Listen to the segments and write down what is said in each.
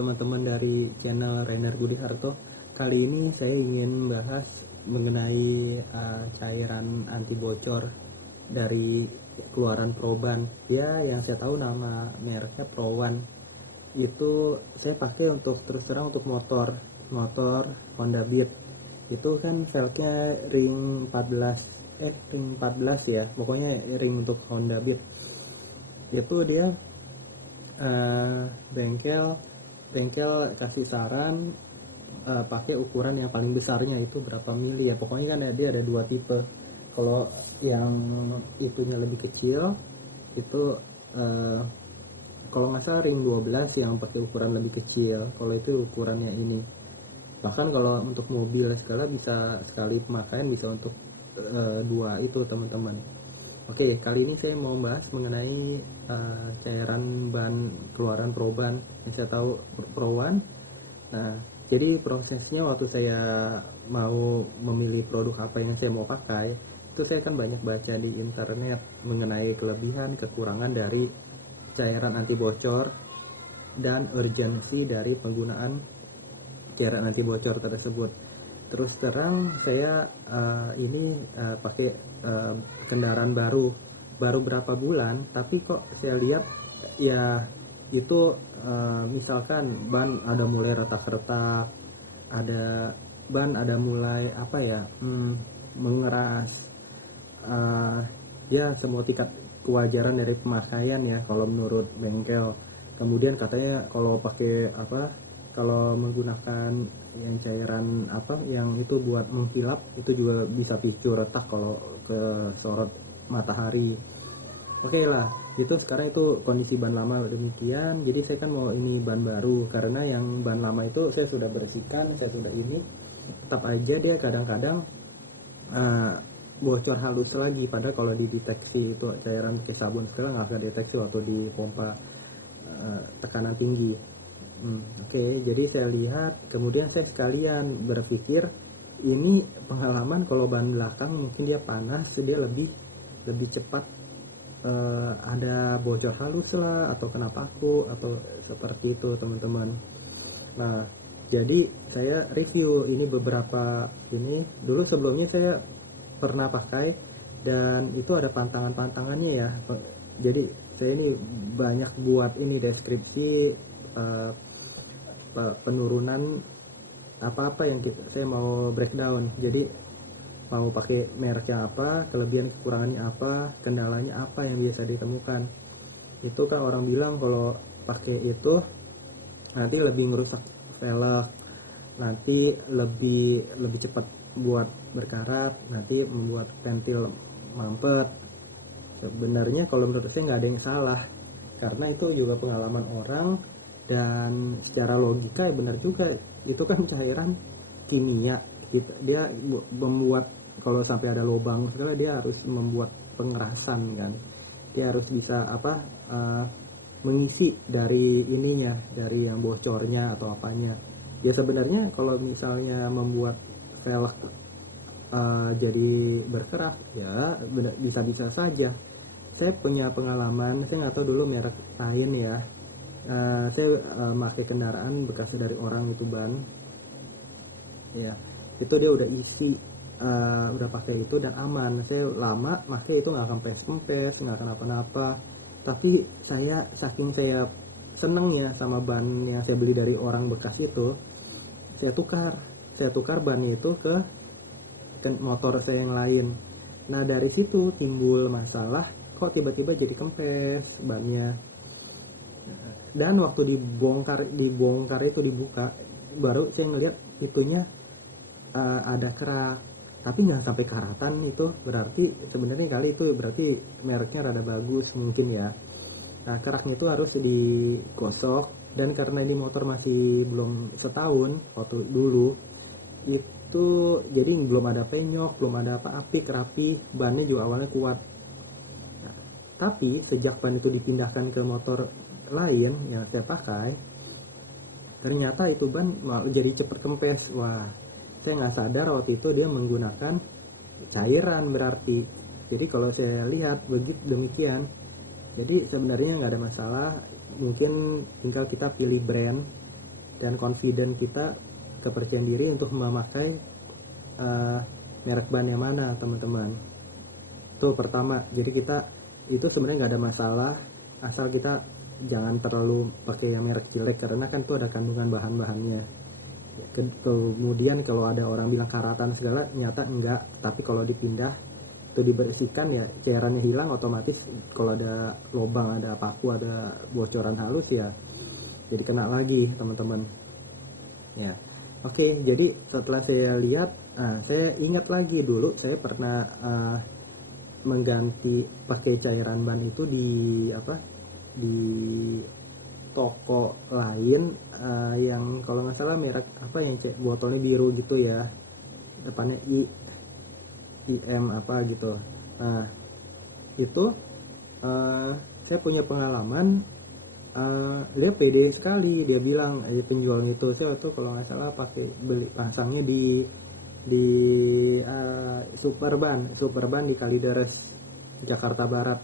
teman-teman dari channel Rainer Budi Harto. Kali ini saya ingin bahas mengenai cairan anti bocor dari keluaran Proban. Ya, yang saya tahu nama mereknya Pro-One. Itu saya pakai untuk terus terang untuk motor Honda Beat. Itu kan velgnya ring 14 ya. Pokoknya ring untuk Honda Beat. Itu dia bengkel kasih saran pakai ukuran yang paling besarnya itu berapa mili ya, pokoknya kan dia ada dua tipe. Kalau yang itunya lebih kecil itu kalau nggak salah ring 12 yang pakai ukuran lebih kecil, kalau itu ukurannya ini. Bahkan kalau untuk mobil segala bisa sekali pemakaian bisa untuk dua itu teman-teman. Oke, kali ini saya mau bahas mengenai cairan ban keluaran Proban yang saya tahu Pro-One. Nah, jadi prosesnya waktu saya mau memilih produk apa yang saya mau pakai, itu saya kan banyak baca di internet mengenai kelebihan, kekurangan dari cairan anti bocor dan urgensi dari penggunaan cairan anti bocor tersebut. Terus terang saya pakai kendaraan baru berapa bulan, tapi kok saya lihat ya itu misalkan ban ada mulai retak-retak, ada ban ada mulai mengeras, ya semua tingkat kewajaran dari pemakaian ya kalau menurut bengkel. Kemudian katanya kalau menggunakan yang cairan yang itu buat mengkilap itu juga bisa picu retak kalau ke sorot matahari. Oke lah, itu sekarang itu kondisi ban lama demikian. Jadi saya kan mau ini ban baru, karena yang ban lama itu saya sudah bersihkan, saya sudah ini, tetap aja dia kadang-kadang bocor halus lagi. Padahal kalau dideteksi itu cairan pakai sabun sekarang nggak akan deteksi waktu di pompa tekanan tinggi. Oke, jadi saya lihat, kemudian saya sekalian berpikir ini pengalaman kalau ban belakang mungkin dia panas, dia lebih cepat ada bocor halus lah atau kena paku atau seperti itu teman-teman. Nah, jadi saya review ini beberapa ini dulu, sebelumnya saya pernah pakai dan itu ada pantangannya ya. Jadi saya ini banyak buat ini deskripsi penurunan apa yang saya mau breakdown. Jadi mau pakai mereknya apa, kelebihan kekurangannya apa, kendalanya apa yang biasa ditemukan. Itu kan orang bilang kalau pakai itu nanti lebih ngerusak velg, nanti lebih cepat buat berkarat, nanti membuat pentil mampet. Sebenarnya kalau menurut saya nggak ada yang salah, karena itu juga pengalaman orang dan secara logika ya benar juga. Itu kan cairan kimia, dia membuat kalau sampai ada lubang segala dia harus membuat pengerasan kan, dia harus bisa mengisi dari ininya, dari yang bocornya atau apanya. Ya sebenarnya kalau misalnya membuat velg jadi berkerak ya bisa saja. Saya punya pengalaman, saya nggak tahu dulu merek lain ya. Saya pakai kendaraan bekas dari orang itu ban ya, itu dia udah isi, udah pakai itu dan aman. Saya lama pakai itu nggak kempes nggak kenapa-napa. Tapi saking saya senengnya sama ban yang saya beli dari orang bekas itu, saya tukar ban itu ke motor saya yang lain. Nah dari situ timbul masalah, kok tiba-tiba jadi kempes bannya. Dan waktu dibongkar itu dibuka, baru saya ngeliat itunya ada kerak, tapi nggak sampai karatan. Itu berarti sebenarnya kali itu berarti mereknya rada bagus mungkin ya. Nah keraknya itu harus digosok, dan karena ini motor masih belum setahun waktu dulu itu, jadi belum ada penyok, belum ada apik rapi, bannya juga awalnya kuat. Nah, tapi sejak ban itu dipindahkan ke motor lain yang saya pakai, ternyata itu ban jadi cepat kempes. Wah, saya nggak sadar waktu itu dia menggunakan cairan berarti. Jadi kalau saya lihat begitu demikian, jadi sebenarnya nggak ada masalah. Mungkin tinggal kita pilih brand dan confident kita, kepercayaan diri untuk memakai merek ban yang mana teman-teman. Itu pertama, jadi kita itu sebenarnya nggak ada masalah asal kita jangan terlalu pakai yang merek jelek, karena kan itu ada kandungan bahan-bahannya. Kemudian kalau ada orang bilang karatan segala, nyata enggak, tapi kalau dipindah itu dibersihkan ya cairannya hilang otomatis. Kalau ada lubang, ada paku, ada bocoran halus ya jadi kena lagi teman-teman ya. Oke, jadi setelah saya lihat, saya ingat lagi dulu saya pernah mengganti pakai cairan ban itu di toko lain yang kalau nggak salah merek yang botolnya biru gitu ya, depannya IM gitu. Nah itu saya punya pengalaman. Dia pede sekali, dia bilang penjualnya itu, saya tuh kalau nggak salah beli pasangnya di Superban di Kalideres, Jakarta Barat.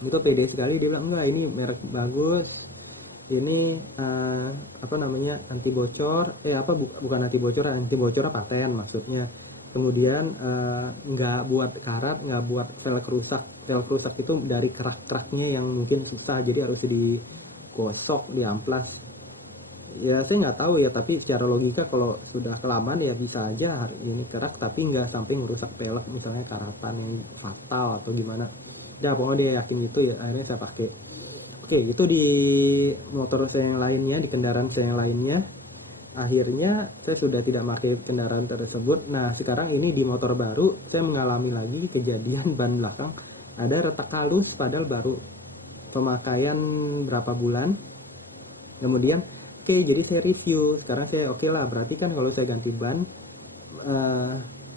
Itu pede sekali, dia bilang enggak, ini merek bagus, ini anti bocor, bukan anti bocor paten maksudnya. Kemudian nggak buat karat, nggak buat velg rusak itu dari kerak-keraknya yang mungkin susah, jadi harus digosok, diamplas. Ya saya nggak tahu ya, tapi secara logika kalau sudah kelamaan ya bisa aja hari ini kerak, tapi nggak sampai merusak velg, misalnya karatan yang fatal atau gimana. Ya pokoknya dia yakin gitu ya, akhirnya saya pakai. Oke, itu di motor saya yang lainnya, di kendaraan saya yang lainnya. Akhirnya saya sudah tidak pakai kendaraan tersebut. Nah sekarang ini di motor baru saya mengalami lagi kejadian ban belakang ada retak halus, padahal baru pemakaian berapa bulan. Kemudian jadi saya review. Sekarang saya lah, berarti kan kalau saya ganti ban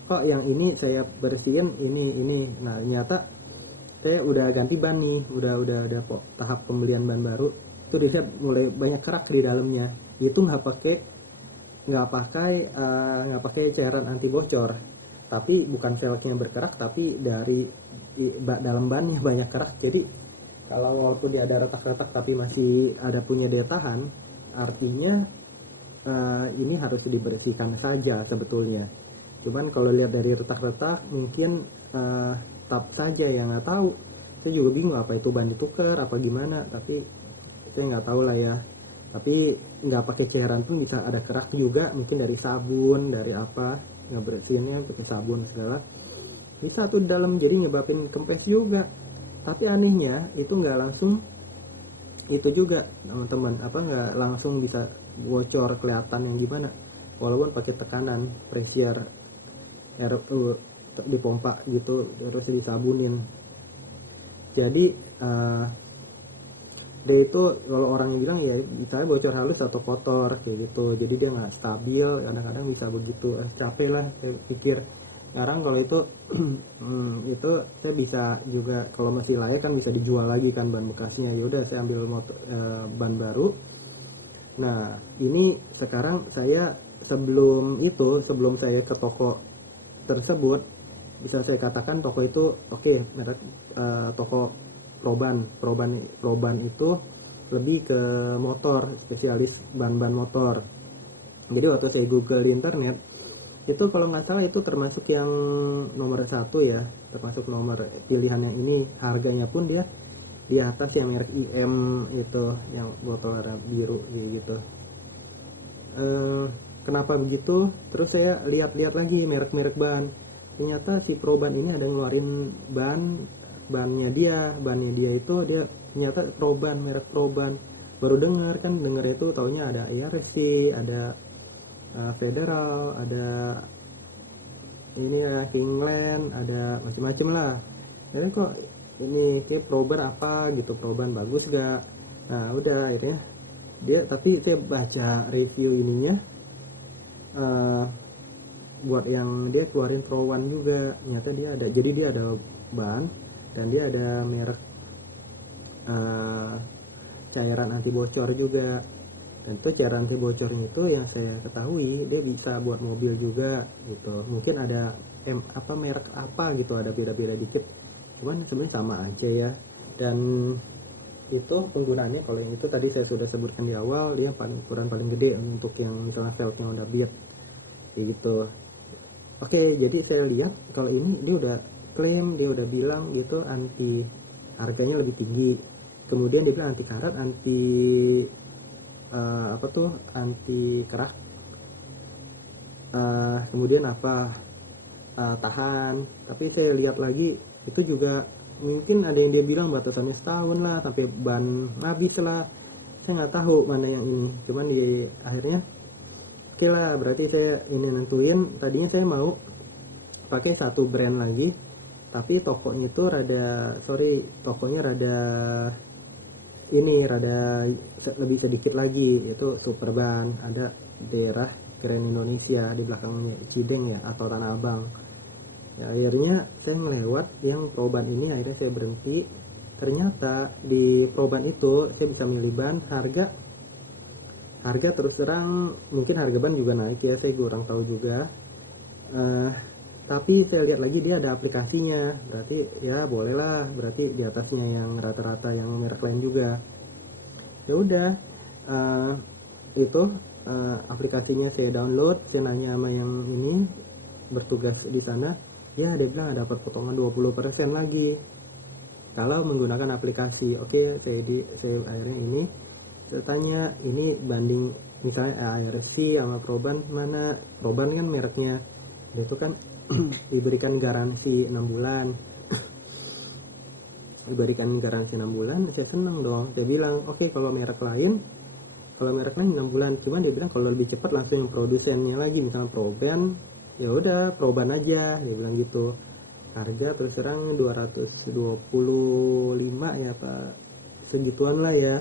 kok yang ini saya bersihin ini. Nah ternyata saya udah ganti ban nih, udah ada tahap pembelian ban baru. Itu dilihat mulai banyak kerak di dalamnya. Itu nggak pakai cairan anti bocor, tapi bukan velgnya berkerak, tapi dari dalam bannya banyak kerak. Jadi kalau walaupun dia ada retak-retak tapi masih ada punya daya tahan, artinya ini harus dibersihkan saja sebetulnya. Cuman kalau lihat dari retak-retak mungkin tap saja yang nggak tahu. Saya juga bingung apa itu ban ditukar apa gimana, tapi saya nggak tahu lah ya. Tapi nggak pakai cairan pun bisa ada kerak juga, mungkin dari sabun, dari apa, nggak bersihinnya pakai sabun segala bisa tuh dalam, jadi nyebabin kempes juga. Tapi anehnya itu nggak langsung itu juga teman-teman, nggak langsung bisa bocor kelihatan yang gimana, walaupun pakai tekanan pressure dipompa gitu terus disabunin. Jadi dia itu kalau orang bilang ya misalnya bocor halus atau kotor kayak gitu, jadi dia nggak stabil, kadang-kadang bisa begitu. Capek lah saya pikir sekarang kalau itu itu saya bisa juga, kalau masih layak kan bisa dijual lagi kan ban bekasnya. Ya udah saya ambil ban baru. Nah ini sekarang saya sebelum saya ke toko tersebut, bisa saya katakan toko itu merek toko Proban itu lebih ke motor, spesialis ban-ban motor. Jadi waktu saya Google di internet itu kalau nggak salah itu termasuk yang nomor 1 ya, termasuk nomor pilihan yang ini. Harganya pun dia di atas yang merek IM itu, yang botol warna biru gitu. Kenapa begitu? Terus saya lihat-lihat lagi merek-merek ban. Ternyata si Proban ini ada ngeluarin bannya dia itu dia ternyata merek Proban. Baru dengar itu taunya ada IRC, ada Federal, ada ini ya Kingland, ada macam-macam lah. Jadi kok ini kayak Proban apa gitu, Proban bagus gak? Nah udah akhirnya dia, tapi saya baca review ininya buat yang dia keluarin Pro One juga, ternyata dia ada, jadi dia ada ban dan dia ada merek cairan anti bocor juga. Dan itu cairan anti bocornya itu yang saya ketahui dia bisa buat mobil juga gitu. Mungkin ada merek apa gitu, ada beda-beda dikit, cuman sebenarnya sama aja ya. Dan itu penggunaannya, kalau yang itu tadi saya sudah sebutkan di awal, dia ukuran paling gede untuk yang misalnya velgnya udah beat kayak gitu. Oke, jadi saya lihat kalau ini dia udah klaim, dia udah bilang gitu anti, harganya lebih tinggi, kemudian dia bilang anti karat, anti apa tuh, anti kerak, kemudian apa, tahan. Tapi saya lihat lagi itu juga mungkin ada yang dia bilang batasannya setahun lah, sampai ban habis lah, saya nggak tahu mana yang ini. Cuman di akhirnya oke lah, berarti saya ini nentuin, tadinya saya mau pakai satu brand lagi, tapi tokonya itu tokonya rada ini, rada lebih sedikit lagi, itu Superban, ada daerah Grand Indonesia di belakangnya Cideng ya, atau Tanah Abang ya. Akhirnya saya melewat yang Proban ini, akhirnya saya berhenti. Ternyata di Proban itu saya bisa milih ban, harga terus terang mungkin harga ban juga naik ya, saya kurang tahu juga. Tapi saya lihat lagi dia ada aplikasinya, berarti ya bolehlah, berarti di atasnya yang rata-rata yang merek lain juga. Ya udah, itu aplikasinya saya download, saya nanya sama yang ini bertugas di sana, ya dia bilang dapat potongan 20% lagi kalau menggunakan aplikasi. Oke, saya akhirnya ini saya tanya, ini banding misalnya ARC sama Proban mana? Proban kan mereknya itu kan diberikan garansi 6 bulan. Diberikan garansi 6 bulan, saya seneng dong. Saya bilang, oke, kalau merek lain 6 bulan. Cuman dia bilang kalau lebih cepat langsung yang produsennya lagi, misalnya Proban, ya udah Proban aja, dia bilang gitu. Harga terus terang 225 ya Pak, segituan lah ya.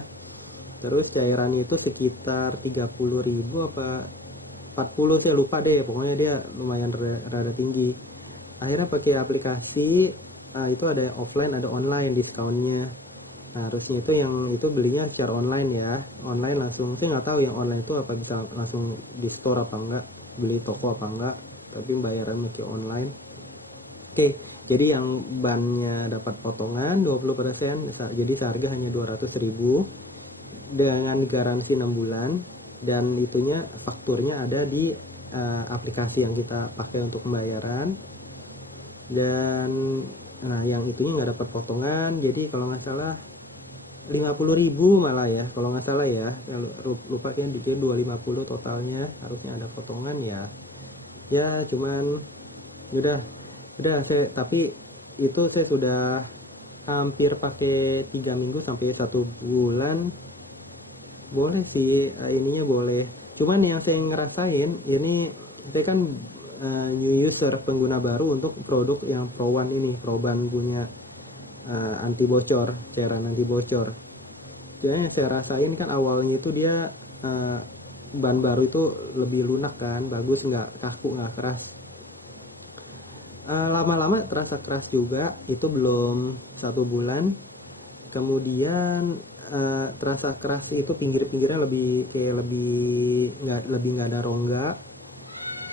Terus cairannya itu sekitar 30.000 apa 40, saya lupa deh, pokoknya dia lumayan rada tinggi. Akhirnya pakai aplikasi, itu ada offline ada online diskonnya. Nah, harusnya itu yang itu belinya secara online ya, online langsung. Saya nggak tahu yang online itu apa bisa langsung di store apa enggak, beli toko apa enggak, tapi bayaran pakai online. Oke, jadi yang bannya dapat potongan 20%, jadi seharga hanya 200.000 dengan garansi 6 bulan, dan itunya fakturnya ada di aplikasi yang kita pakai untuk pembayaran. Dan nah yang itunya nggak dapat potongan, jadi kalau nggak salah 50.000 malah ya, kalau nggak salah ya, lupa kan, dikira 250 totalnya, harusnya ada potongan ya. Ya cuman udah saya, tapi itu saya sudah hampir pakai 3 minggu sampai 1 bulan. Boleh sih, ininya boleh. Cuman yang saya ngerasain ini, saya kan new user, pengguna baru untuk produk yang Pro One ini, Proban punya anti bocor, cairan anti bocor. Jadi yang saya rasain kan awalnya itu dia ban baru itu lebih lunak kan, bagus, nggak kaku, nggak keras. Lama-lama terasa keras juga, itu belum 1 bulan. Kemudian terasa keras itu pinggir-pinggirnya lebih nggak ada rongga,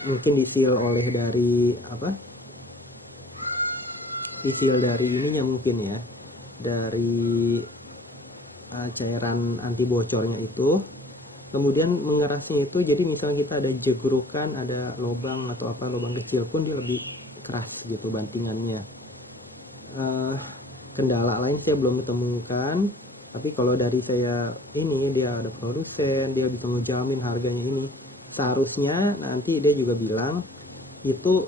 mungkin disil oleh dari disil dari ininya mungkin ya, dari cairan anti bocornya itu. Kemudian mengerasnya itu, jadi misalnya kita ada jegrukan, ada lubang atau lubang kecil pun dia lebih keras gitu bantingannya. Kendala lain saya belum ketemukan, tapi kalau dari saya ini, dia ada produsen, dia bisa ngejamin harganya ini. Seharusnya nanti dia juga bilang itu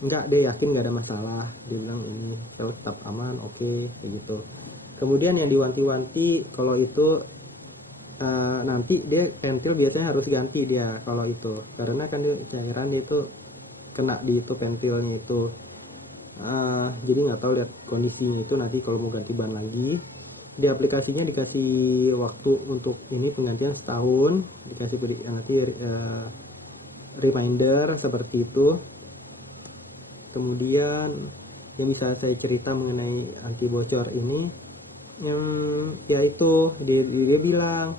enggak, dia yakin nggak ada masalah, dia bilang ini tetap aman, oke, begitu. Kemudian yang diwanti-wanti kalau itu nanti dia pentil biasanya harus ganti dia kalau itu, karena kan dia cairan itu kena di itu pentilnya itu. Jadi nggak tahu lihat kondisinya itu nanti kalau mau ganti ban lagi. Di aplikasinya dikasih waktu untuk ini penggantian setahun, dikasih nanti reminder seperti itu. Kemudian yang bisa saya cerita mengenai anti bocor ini, yang yaitu dia bilang,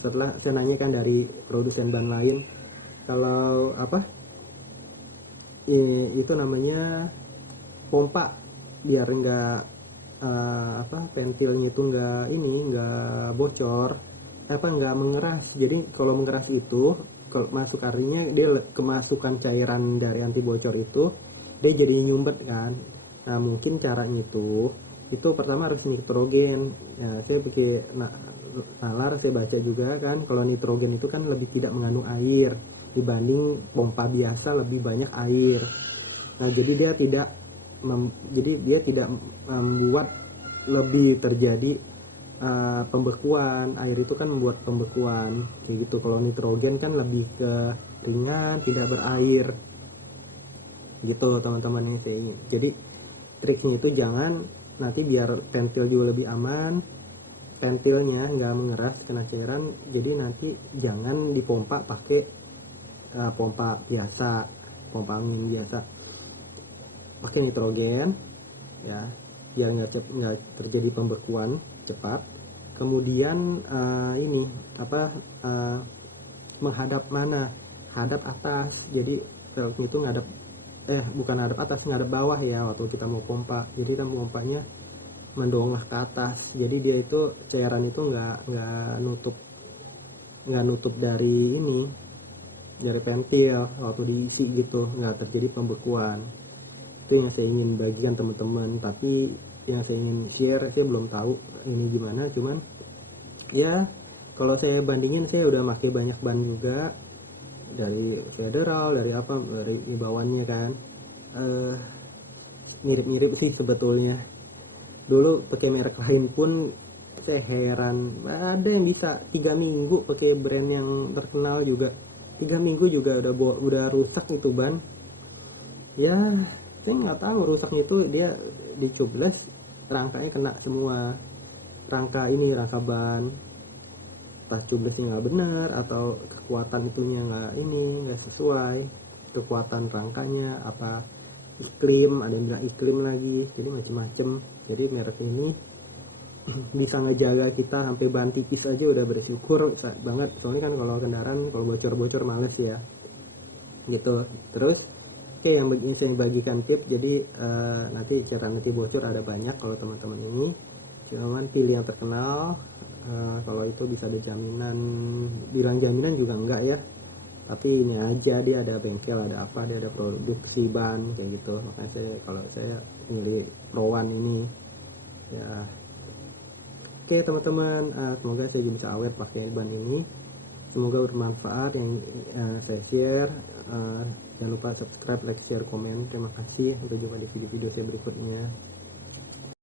setelah saya nanya kan dari produsen ban lain, kalau itu namanya pompa, biar nggak pentilnya itu nggak bocor, nggak mengeras. Jadi kalau mengeras itu kalau masuk artinya dia kemasukan cairan dari anti bocor itu dia jadi nyumbet kan. Nah mungkin caranya itu pertama harus nitrogen. Ya, saya pakai nalar, saya baca juga kan kalau nitrogen itu kan lebih tidak mengandung air dibanding pompa biasa lebih banyak air. Nah jadi dia tidak membuat lebih terjadi pembekuan. Air itu kan membuat pembekuan kayak gitu. Kalau nitrogen kan lebih ke ringan, tidak berair gitu teman-teman ini saya ingin. Jadi triknya itu jangan, nanti biar pentil juga lebih aman, pentilnya nggak mengeras kena cairan, jadi nanti jangan dipompa pakai pompa biasa, pompa angin biasa, pakai nitrogen ya, biar nggak terjadi pembekuan cepat. Kemudian menghadap mana, hadap atas. Jadi velgnya itu bukan ngadep atas, ngadep bawah ya waktu kita mau pompa. Jadi kita pompanya mendongak ke atas, jadi dia itu cairan itu nggak nutup dari pentil waktu diisi gitu, nggak terjadi pembekuan. Itu yang saya ingin bagikan teman-teman. Tapi yang saya ingin share, saya belum tahu ini gimana, cuman ya kalau saya bandingin, saya udah pakai banyak ban juga, dari Federal, dari bawahnya kan, mirip-mirip sih sebetulnya. Dulu pakai merek lain pun saya heran, ada yang bisa 3 minggu pakai brand yang terkenal juga, 3 minggu juga udah rusak itu ban. Ya saya nggak tahu rusaknya itu dia dicoblos, rangkanya kena semua, rangka ban, pas cublesnya nggak benar atau kekuatan itunya nggak sesuai, kekuatan rangkanya apa, iklim, ada yang bilang iklim lagi, jadi macem-macem. Jadi merek ini bisa ngejaga kita sampai ban tipis aja udah bersyukur banget. Soalnya kan kalau kendaraan kalau bocor-bocor males ya gitu. Terus yang saya bagikan tips, jadi nanti cara ngerti bocor ada banyak kalau teman-teman ini, cuman pilih yang terkenal. Kalau itu bisa ada jaminan, bilang jaminan juga enggak ya, tapi ini aja dia ada bengkel, ada apa, dia ada produksi ban kayak gitu. Makanya kalau saya milih Rowan ini ya. Oke teman-teman, semoga saya bisa awet pakai ban ini, semoga bermanfaat yang saya share. Jangan lupa subscribe, like, share, komen. Terima kasih, sampai jumpa di video-video saya berikutnya.